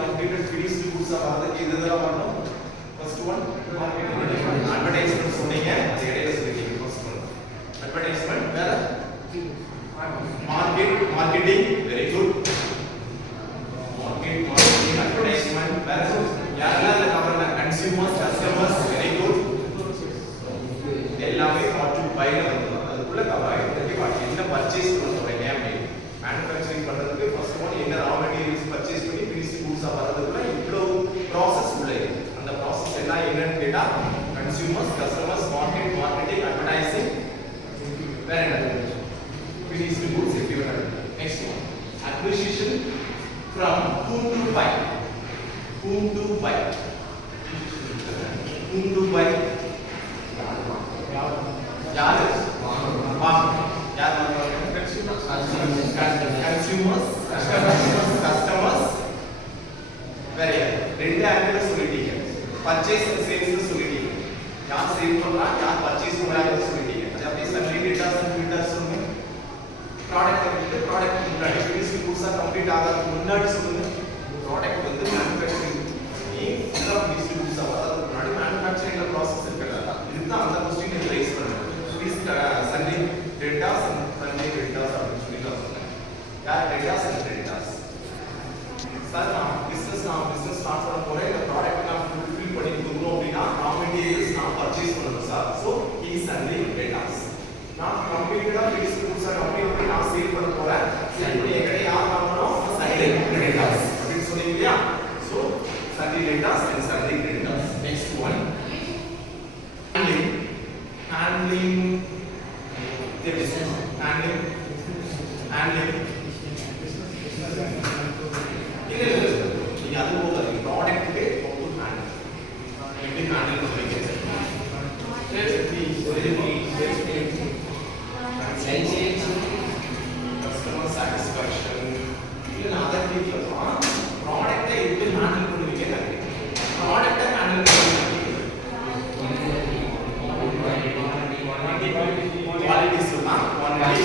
completed finished goods வரதுக்கு இதெல்லாம் வரணும். First one advertisement சொன்னீங்க, அது இடையில சொல்லிட்டீங்க. First one advertisement வேற marketing very good. Marketing advertisement வேற யாரெல்லாம் இத கவர் பண்ண consumers customers very good. எல்லாமே what to buy அதுக்குள்ள கவர் ஆயிருக்கு. ஓகேவா? என்ன பர்சேஸ் பண்ண போறீங்க அப்படி manufacturing பண்றதுக்கு first one என்ன raw materials purchase பண்ணி finished goods வரதுக்குள்ள இவ்வளவு process உள்ள இருக்கு. அந்த process எல்லாம் என்னன்னு கேட்டா consumers customers marketing advertising வேற என்ன finished goods everywhere. Next one acquisition from whom to buy whom to buy யாரு consumers customers வேற ரெண்டு ஆங்கிள் சொல்லிட்டீங்க. purchase and sales சொல்லிட்டீங்க. யார் சேல் பண்றா யார் purchase பண்றாங்க சொல்லிட்டீங்க. அப்படியே சன்லி டேட்டாஸ் அண்ட் ஃபில்டர்ஸ் சொல்லுங்க. ப்ராடக்ட் வந்து ப்ராடக்ட் முன்னாடி ஃபினிஷ் கூட்ஸா கம்ப்ளீட் ஆகிறதுக்கு முன்னாடி சொல்லுங்க. ப்ராடக்ட் வந்து manufacturing நீ ஃபுல்லா ஃபினிஷ் கூட்ஸா வரதுக்கு முன்னாடி manufacturing process இருக்குல்ல இதுதான் அந்த क्वेश्चन நீங்க ரைஸ் பண்ணணும். ப்ளீஸ் சன்லி டேட்டாஸ் அண்ட் சன்லி டேட்டாஸ் அப்படி சொல்லி நான் சொன்னேன். யார் டேட்டாஸ் அண்ட் டேட்டாஸ் சார் நான் பிசினஸ் ஸ்டார்ட் பண்ண போறேன். இந்த ப்ராடக்ட் நான் ஃபுல்ஃபில் பண்ணி கொடுக்கணும் அப்படினா ரா மெட்டீரியல்ஸ் நான் பர்ச்சேஸ் பண்ணனும் சார். சோ ஹி இஸ் சன்லி டேட்டாஸ். நான் கம்ப்ளீட்டா ஃபினிஷ் கூட்ஸா கம்ப்ளீட் பண்ணி நான் சேல் பண்ண போறேன். சேல் பண்ணி எங்கடே யார் வாங்கணும் சன்லி டேட்டாஸ் அப்படி சொன்னீங்க இல்லையா? சோ சன்லி டேட்டாஸ் அண்ட் சன்லி டேட்டாஸ். Next one handling the business handling இல்ல நீங்க அது போகாது ப்ராடக்ட்க்கு ஒரு ஹேண்டில் எப்படி ஹேண்டில் பண்ணுவீங்க கஸ்டமர் சாட்டிஸ்ஃபேக்ஷன் இல்ல நான் அதை கேட்கலாம் ப்ராடக்ட்டை எப்படி ஹேண்டில் பண்ணுவீங்க ப்ராடக்ட்டை ஹேண்டில் பண்ணுவீங்க quality சொன்னா quantity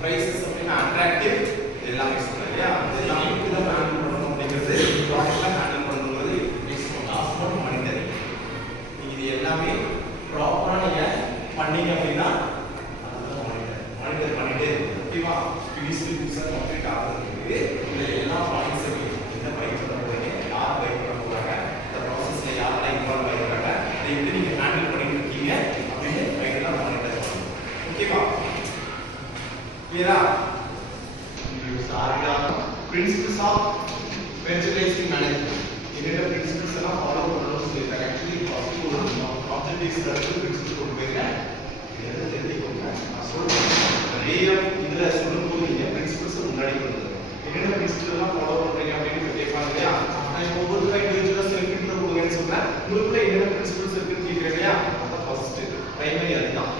prices அப்படினா attractive எல்லாமே சொல்றேன் இல்லையா? இதெல்லாம் எப்படி தான் ஹேண்டில் பண்ணணும் அப்படிங்கிறது ப்ராடக்ட்ல ஹேண்டில் பண்ணும்போது லாஸ்ட் ஒன் மானிட்டரிங். நீங்க இது எல்லாமே ப்ராப்பரா நீங்க பண்ணீங்க அப்படின்னா மானிட்டர் பண்ணிட்டே இருக்கணும். ஓகேவா? ஃபினிஷ் கூட்ஸா கம்ப்ளீட் ஆகுறதுக்கு இந்த எல்லா பாயிண்ட்ஸையும் என்ன பை பண்ண போறீங்க யார் பை பண்ண போறாங்க இந்த ப்ராசஸ்ல யாரெல்லாம் இன்வால்வ் ஆயிருக்காங்க இதை எப்படி நீங்க ஹேண்டில் பண்ணிட்டு இருக்கீங்க அப்படின்னு ஃபைனலா மானிட்டர் பண்ணணும். ஓகேவா? கிளியரா? சாரிடா பிரின்சிபல்ஸ் ஆஃப் மெர்ச்சன்டைசிங் மேனேஜ்மெண்ட் என்னென்ன பிரின்சிபல்ஸ் எல்லாம் ஃபாலோ பண்ணணும்னு சொல்லியிருக்காங்க. ஆக்சுவலி ஃபர்ஸ்ட் ஒரு ஆப்ஜெக்டிவ் ஸ்ட்ரக்சர் பிரின்சிபல் கொண்டு போயிருக்கேன். இதை தெரிஞ்சுக்கோங்க. நான் சொல்றேன் நிறைய இதுல சொல்லும்போது நீங்க பிரின்சிபல்ஸ் முன்னாடி கொண்டு என்னென்ன பிரின்சிபல் எல்லாம் ஃபாலோ பண்றீங்க அப்படின்னு கேட்பாங்க இல்லையா? நான் இப்போ ஒவ்வொரு இண்டிவிஜுவலா செல்ஃப் இன்ட்ரோ கொடுங்கன்னு சொன்னேன். உங்களுக்குள்ள என்னென்ன பிரின்சிபல்ஸ் இருக்குன்னு கேட்கிறேன் இல்லையா? அதான் ஃபர்ஸ்ட் பிரைமரி அதுதான்.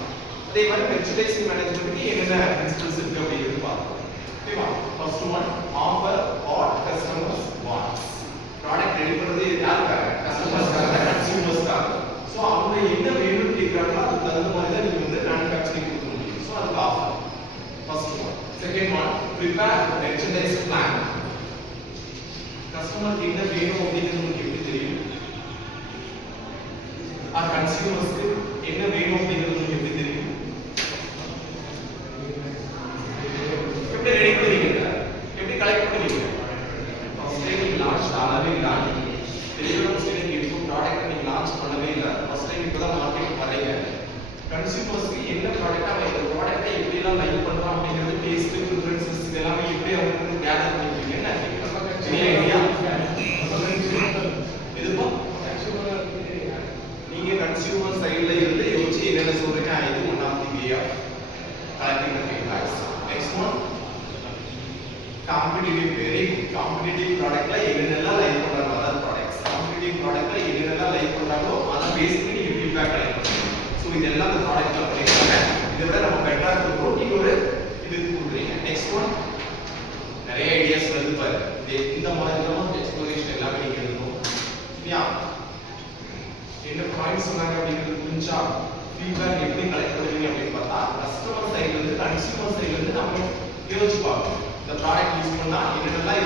அதே மாதிரி மெர்ச்சன்டைசிங் மேனேஜ்மென்ட்க்கு என்னென்ன பிரின்சிபல்ஸ் இருக்கு அப்படிங்கிறது பார்ப்போம். ஓகேவா? First one offer what customers want. Product ready பண்றது யாருக்காக? கஸ்டமர்ஸ்க்காக, கன்சூமர்ஸ்க்காக. சோ அவங்க என்ன வேணும்னு கேக்குறாங்களோ அதுக்கு தகுந்த மாதிரி தான் நீங்க வந்து மேனுஃபேக்சரிங் கொடுக்க முடியும். சோ அதுக்கு offer first one. Second one prepare merchandise plan. கஸ்டமருக்கு என்ன வேணும் அப்படிங்கிறது உங்களுக்கு எப்படி தெரியும்? கன்சூமர்ஸ்க்கு என்ன வேணும் அப்படிங்கிறது உங்களுக்கு எப்படி தெரியும்? எப்படி ரெடி பண்ணுவீங்க? எப்படி கலெக்ட் பண்ணுவீங்க? ஃபர்ஸ்ட் டைம் நீங்க லான்ச் பண்ணவே இல்ல. டெலிவரி ஸ்டேஜ் இப்போ ப்ராடக்ட் நீங்க லான்ச் பண்ணவே இல்ல. ஃபர்ஸ்ட் டைம் இப்பதான் மார்க்கெட் வரீங்க. கன்சூமர்ஸ்க்கு என்ன ப்ராடக்ட் அவன் இந்த ப்ராடக்ட்டை எப்படி எல்லாம் லைக் பண்றான் அப்படிங்கிறது டேஸ்ட் பிரெஃபரன்சஸ் இதெல்லாம் எப்படி அவங்க கேதர் பண்ணிருக்கீங்க நான் கேக்குறேன். ஐடியா இதுப்பா நீங்க கன்சூமர் சைடுல இருந்து யோசிச்சு என்னென்ன சொல்றீங்க இது one of the way of collecting the feedbacks. Next one competitive very good. Competitive ப்ராடக்ட்ல என்னென்னலாம் லைக் பண்றாங்க அதர் ப்ராடக்ட்ஸ் காம்படிட்டிவ் ப்ராடக்ட்ல என்னென்னலாம் லைக் பண்றாங்களோ அத பேஸ் பண்ணி நீங்க ஃபீட்பேக் கலெக்ட் பண்ணுங்க. சோ இதெல்லாம் அந்த ப்ராடக்ட்ல பண்ணிருக்காங்க. இதை விட நம்ம பெட்டரா கொடுக்கணும். நீங்க ஒரு இது கொடுக்குறீங்க. நெக்ஸ்ட் ஒன் நிறைய ஐடியாஸ் வருது பாரு. இந்த மாதிரி தான் எக்ஸ்ப்ளோரேஷன் எல்லாமே நீங்க எழுதணும். சரியா? என்ன பாயிண்ட்ஸ் சொன்னாங்க அப்படிங்கிறது புரிஞ்சா ஃபீட்பேக் எப்படி கலெக்ட் பண்ணுவீங்க அப்படின்னு பார்த்தா கஸ்டமர் சைடுல இருந்து கன்சூமர் சைடுல இருந்து நம்ம யோசிச்சு வச்சுக்குவாங்க. இந்த ப்ராடக்ட் யூஸ் பண்ணா என்னென்னலாம்